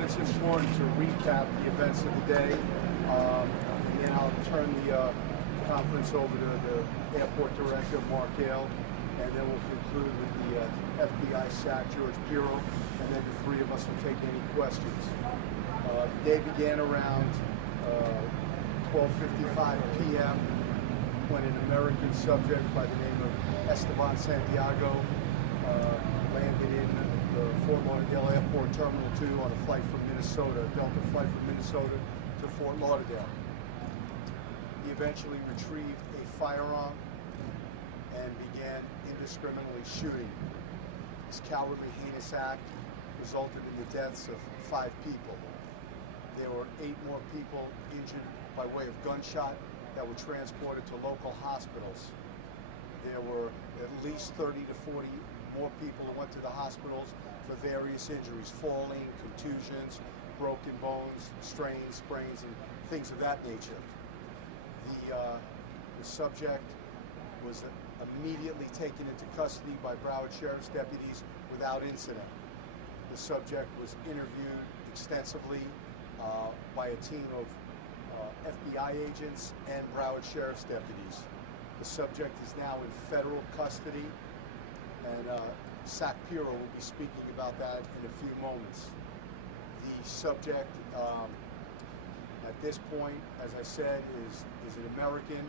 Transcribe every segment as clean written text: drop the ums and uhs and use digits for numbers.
thought it's important to recap the events of the day, and then I'll turn the conference over to the airport director, Mark Gale, and then we'll conclude with the FBI SAC, George Pirro, and then the three of us will take any questions. The day began around 12:55 p.m. when an American subject by the name of Esteban Santiago landed in the Fort Lauderdale Airport Terminal 2 on a flight from Minnesota, a Delta flight from Minnesota to Fort Lauderdale. He eventually retrieved a firearm and began indiscriminately shooting. This cowardly, heinous act resulted in the deaths of 5 people. There were 8 more people injured by way of gunshot that were transported to local hospitals. There were at least 30 to 40 more people who went to the hospitals for various injuries, falling, contusions, broken bones, strains, sprains, and things of that nature. The subject was immediately taken into custody by Broward Sheriff's deputies without incident. The subject was interviewed extensively by a team of FBI agents and Broward Sheriff's deputies. The subject is now in federal custody, and SAC Pirro will be speaking about that in a few moments. The subject, at this point, as I said, is an American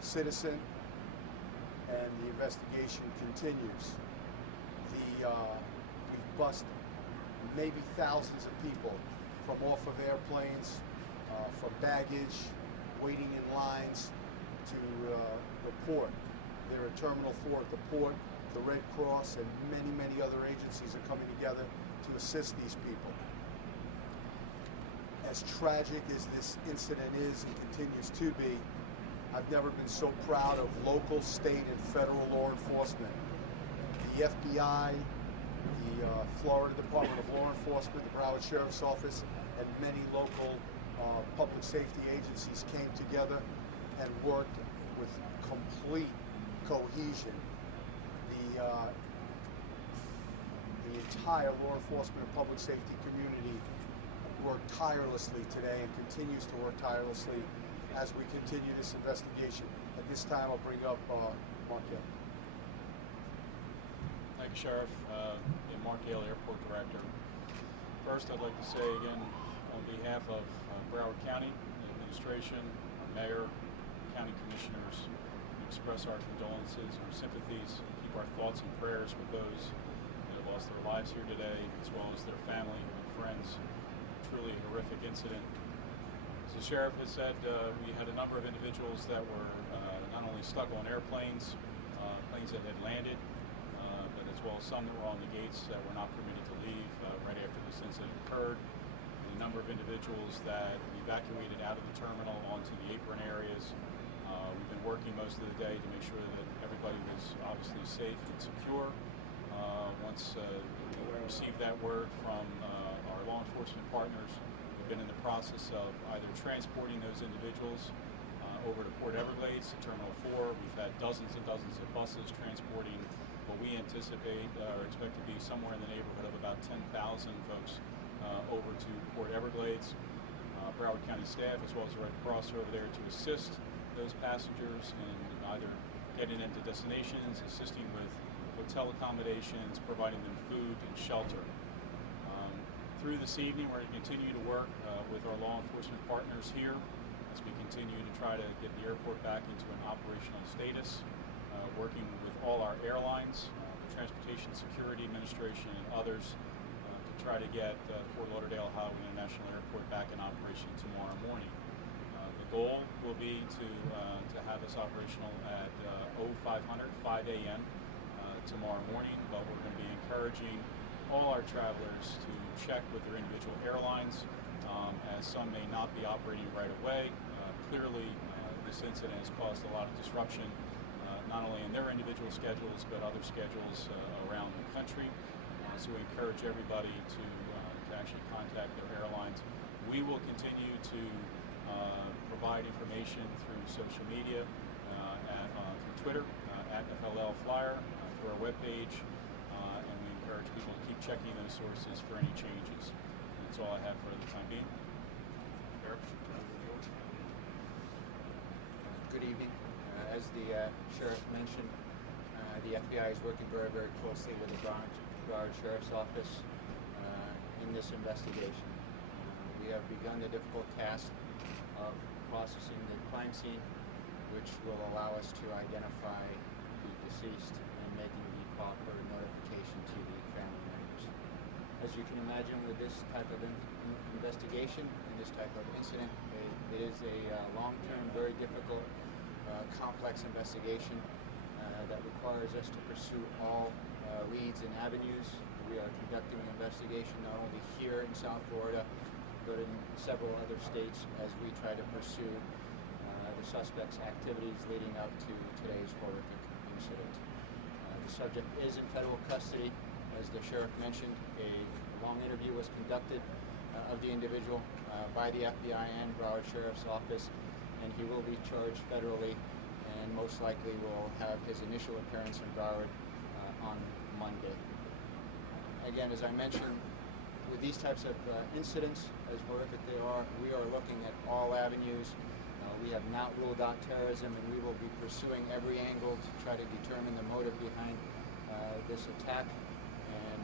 citizen, and the investigation continues. We've busted maybe thousands of people from off of airplanes, from baggage, waiting in lines to report. They're at Terminal 4 at the port. The Red Cross and many, many other agencies are coming together to assist these people. As tragic as this incident is and continues to be, I've never been so proud of local, state, and federal law enforcement. The FBI, the Florida Department of Law Enforcement, the Broward Sheriff's Office, and many local public safety agencies came together and worked with complete cohesion. The entire law enforcement and public safety community worked tirelessly today and continues to work tirelessly as we continue this investigation. At this time, I'll bring up Mark Gale. Thank you, Sheriff. And Mark Gale, Airport Director. First, I'd like to say again, on behalf of Broward County administration, our mayor, county commissioners, we express our condolences, our sympathies, keep our thoughts and prayers with those that have lost their lives here today, as well as their family and friends. Truly a horrific incident. As the sheriff has said, we had a number of individuals that were not only stuck on airplanes, planes that had landed, but as well as some that were on the gates that were not permitted to leave right after this incident occurred. A number of individuals that evacuated out of the terminal onto the apron areas. We've been working most of the day to make sure that everybody was obviously safe and secure. Once we received that word from our law enforcement partners, we've been in the process of either transporting those individuals over to Port Everglades, to Terminal 4. We've had dozens and dozens of buses transporting what we anticipate or expect to be somewhere in the neighborhood of about 10,000 folks over to Port Everglades. Broward County staff, as well as the Red Cross, are over there to assist those passengers in either getting them to destinations, assisting with hotel accommodations, providing them food and shelter. Through this evening, we're going to continue to work with our law enforcement partners here as we continue to try to get the airport back into an operational status, working with all our airlines, the Transportation Security Administration, and others to try to get Fort Lauderdale Highway International Airport back in operation tomorrow morning. The goal will be to have us operational at 5 a.m. Tomorrow morning, but we're going to be encouraging all our travelers to check with their individual airlines, as some may not be operating right away. Clearly, this incident has caused a lot of disruption, not only in their individual schedules, but other schedules around the country. So we encourage everybody to actually contact their airlines. We will continue to provide information through social media, through Twitter, at FLL Flyer, through our webpage, and we encourage people to keep checking those sources for any changes. that's all I have for the time being. Eric? Good evening. As the sheriff mentioned, the FBI is working very, very closely with the Broward Sheriff's Office in this investigation. We have begun the difficult task of processing the crime scene, which will allow us to identify the deceased and making the proper notification to the family members. As you can imagine, with this type of investigation and this type of incident, it is a long-term, very difficult, complex investigation that requires us to pursue all leads and avenues. We are conducting an investigation not only here in South Florida, but in several other states as we try to pursue the suspect's activities leading up to today's horrific incident. The subject is in federal custody. As the sheriff mentioned, a long interview was conducted of the individual by the FBI and Broward Sheriff's Office, and he will be charged federally and most likely will have his initial appearance in Broward on Monday. Again, as I mentioned, with these types of incidents, as horrific they are, we are looking at all avenues. We have not ruled out terrorism, and we will be pursuing every angle to try to determine the motive behind this attack, and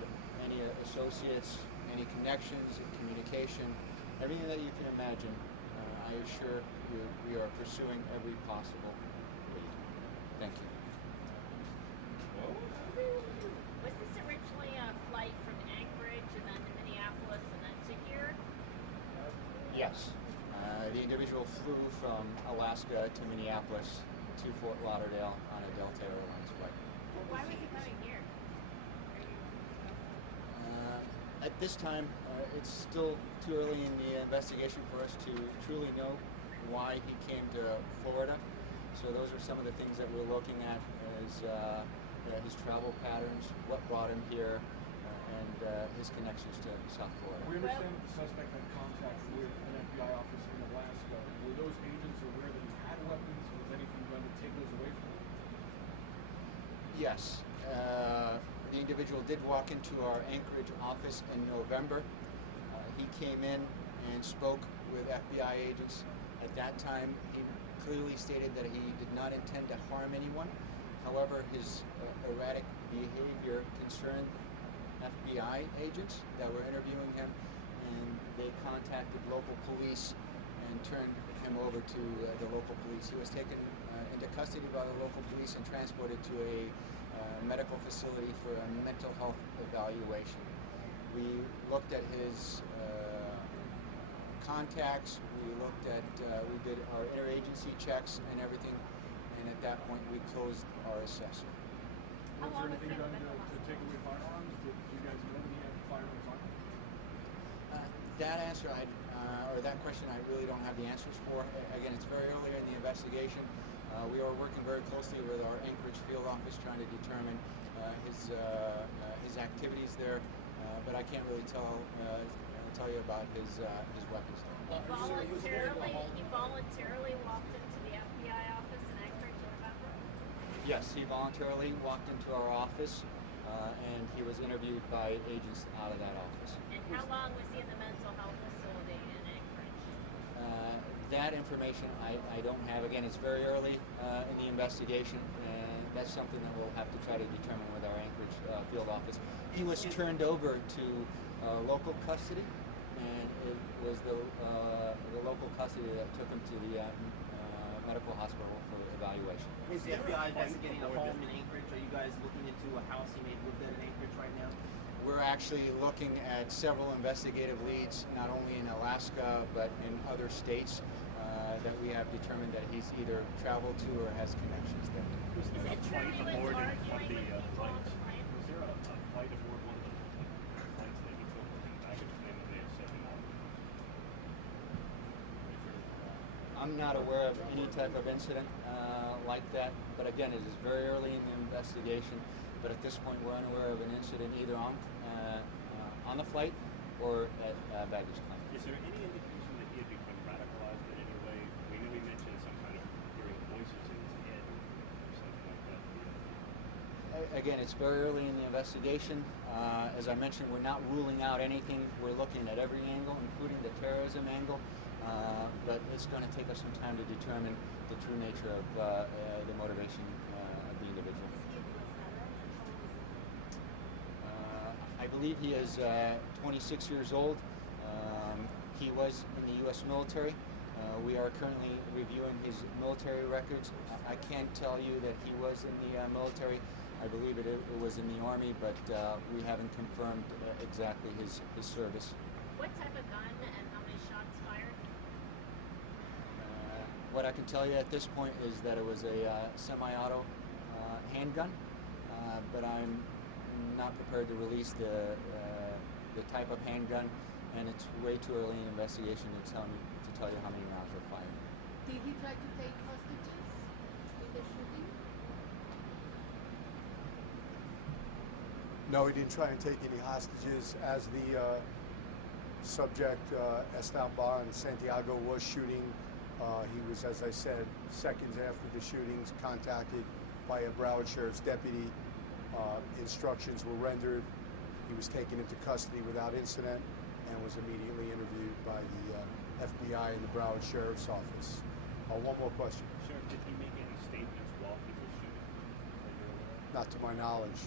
any associates, any connections, communication, everything that you can imagine. I assure you, we are pursuing every possible lead. Thank you. Was this originally a flight from Anchorage and then to Minneapolis and then to here? Yes. The individual flew from Alaska to Minneapolis to Fort Lauderdale on a Delta Airlines flight. Well, why was he coming here? At this time, it's still too early in the investigation for us to truly know why he came to Florida. So those are some of the things that we're looking at as his travel patterns, what brought him here, and his connections to South Florida. We understand that the suspect had contact with an FBI officer in Alaska. Were those agents aware that he had weapons? Was anything done to take those away from him? Yes. The individual did walk into our Anchorage office in November. He came in and spoke with FBI agents. At that time, he clearly stated that he did not intend to harm anyone. However, his erratic behavior concerned FBI agents that were interviewing him, and they contacted local police and turned him over to the local police. He was taken into custody by the local police and transported to a medical facility for a mental health evaluation. We looked at his contacts, we did our interagency checks and everything, and at that point we closed our assessment. How Was long there was anything he in done the mental to take away firearms? Did you guys know that he had firearms on him? That answer, or that question, I really don't have the answers for. Again, it's very early in the investigation. We are working very closely with our Anchorage field office trying to determine his activities there, but I can't really tell you about his weapons there. He voluntarily walked into the FBI office in Anchorage in November? Yes, he voluntarily walked into our office, and he was interviewed by agents out of that office. And how long was he in the mental health facility in Anchorage? That information I don't have. Again, it's very early in the investigation, and that's something that we'll have to try to determine with our Anchorage field office. He was turned over to local custody, and it was the local custody that took him to the medical hospital for evaluation. Is the FBI investigating a home in Anchorage? Are you guys looking into a house he may have lived in Anchorage right now? We're actually looking at several investigative leads, not only in Alaska, but in other states that we have determined that he's either traveled to or has connections there. Is it true he was arguing with people on the plane? Was there a flight aboard one of the flights that he took with the baggage claim that they had set him up? I'm not aware of any type of incident like that, but again, it is very early in the investigation. But at this point, we're unaware of an incident either on the flight or at baggage claim. Is there any indication that he had become radicalized in any way? We knew he mentioned some kind of hearing voices in his head or something like that. Again, it's very early in the investigation. As I mentioned, we're not ruling out anything. We're looking at every angle, including the terrorism angle. But it's going to take us some time to determine the true nature of the motivation of the individual. I believe he is 26 years old. He was in the U.S. military. We are currently reviewing his military records. I can't tell you that he was in the military. I believe it was in the Army, but we haven't confirmed exactly his service. What type of gun and how many shots fired? What I can tell you at this point is that it was a semi-auto handgun, but I'm not prepared to release the type of handgun, and it's way too early in the investigation to tell you how many rounds were fired. Did he try to take hostages in the shooting? No, he didn't try and take any hostages. As the subject, Esteban Santiago, was shooting, he was, as I said, seconds after the shootings, contacted by a Broward Sheriff's deputy. Instructions were rendered. He was taken into custody without incident and was immediately interviewed by the FBI and the Broward Sheriff's Office. One more question. Sheriff, did he make any statements while he was shooting? That you're aware of? Not to my knowledge.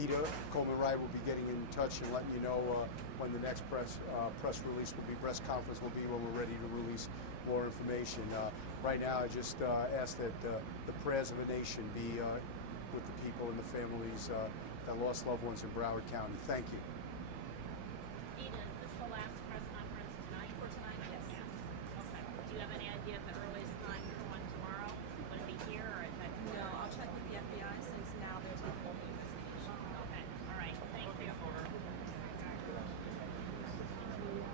Vita Coleman-Wright will be getting in touch and letting you know when the next press release will be, press conference will be, when we're ready to release more information. Right now, I just ask that the prayers of a nation be with the people and the families that lost loved ones in Broward County. Thank you. Dina, is this the last press conference tonight? For tonight, yes. Okay. Do you have any idea of the earliest